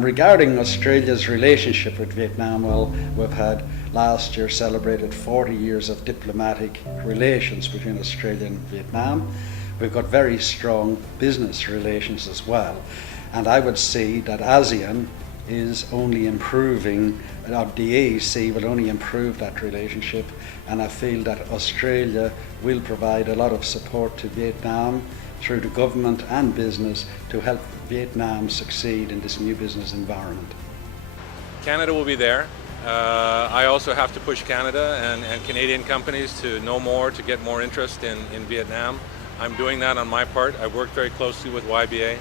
Regarding Australia's relationship with Vietnam, well, we've had last year celebrated 40 years of diplomatic relations between Australia and Vietnam. We've got very strong business relations as well, and I would see that ASEAN is only improving, the AEC will only improve that relationship, and I feel that Australia will provide a lot of support to Vietnam through the government and business to help Vietnam succeed in this new business environment. Canada will be there. I also have to push Canada and Canadian companies to know more, to get more interest in Vietnam. I'm doing that on my part. I've worked very closely with YBA.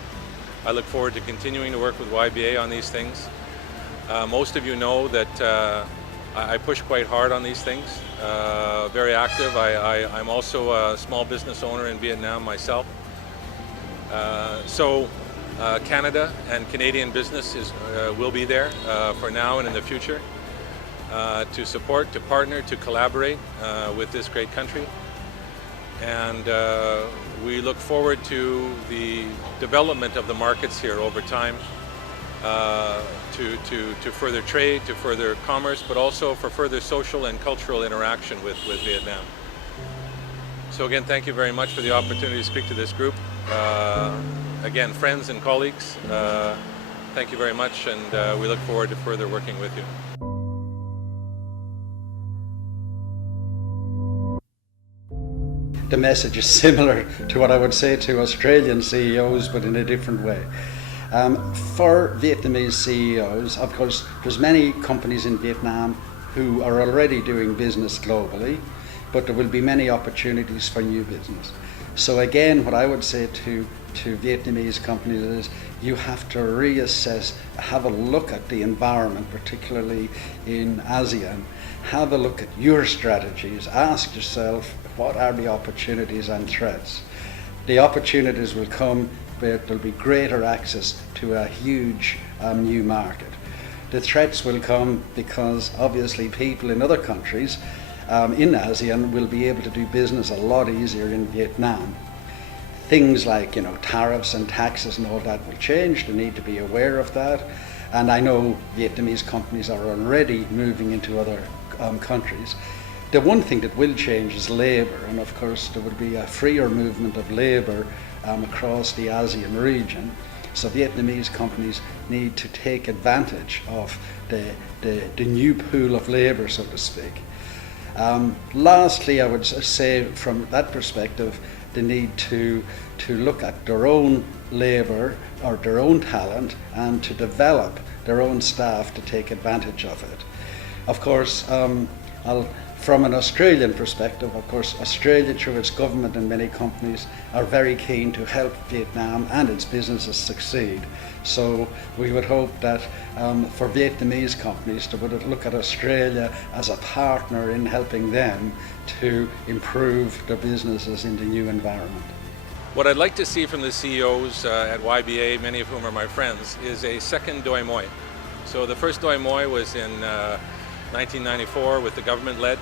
I look forward to continuing to work with YBA on these things. Most of you know that I push quite hard on these things, very active. I'm also a small business owner in Vietnam myself. Canada and Canadian business will be there for now and in the future to support, to partner, to collaborate with this great country. And we look forward to the development of the markets here over time, to further trade, to further commerce, but also for further social and cultural interaction with Vietnam. So again, thank you very much for the opportunity to speak to this group. Again, friends and colleagues, thank you very much, and we look forward to further working with you. The message is similar to what I would say to Australian CEOs, but in a different way. For Vietnamese CEOs, of course, there's many companies in Vietnam who are already doing business globally, but there will be many opportunities for new business. So again, what I would say to Vietnamese companies is you have to reassess, have a look at the environment, particularly in ASEAN. Have a look at your strategies. Ask yourself, what are the opportunities and threats? The opportunities will come where there'll be greater access to a huge new market. The threats will come because obviously people in other countries in ASEAN will be able to do business a lot easier in Vietnam. Things like, tariffs and taxes and all that will change. They need to be aware of that. And I know Vietnamese companies are already moving into other countries. The one thing that will change is labour, and of course there will be a freer movement of labour across the ASEAN region. So Vietnamese companies need to take advantage of the new pool of labour, so to speak. Lastly, I would say from that perspective, they need to look at their own labour or their own talent and to develop their own staff to take advantage of it. Of course, from an Australian perspective, of course, Australia through its government and many companies are very keen to help Vietnam and its businesses succeed. So we would hope that for Vietnamese companies they would look at Australia as a partner in helping them to improve their businesses in the new environment. What I'd like to see from the CEOs at YBA, many of whom are my friends, is a second Doi Moi. So the first Doi Moi was in 1994 with the government-led.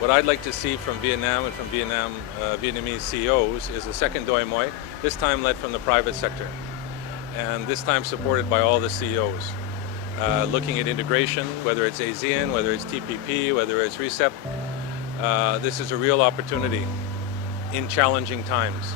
What I'd like to see from Vietnam and from Vietnamese CEOs is a second Doi Moi, this time led from the private sector, and this time supported by all the CEOs. Looking at integration, whether it's ASEAN, whether it's TPP, whether it's RCEP, this is a real opportunity in challenging times.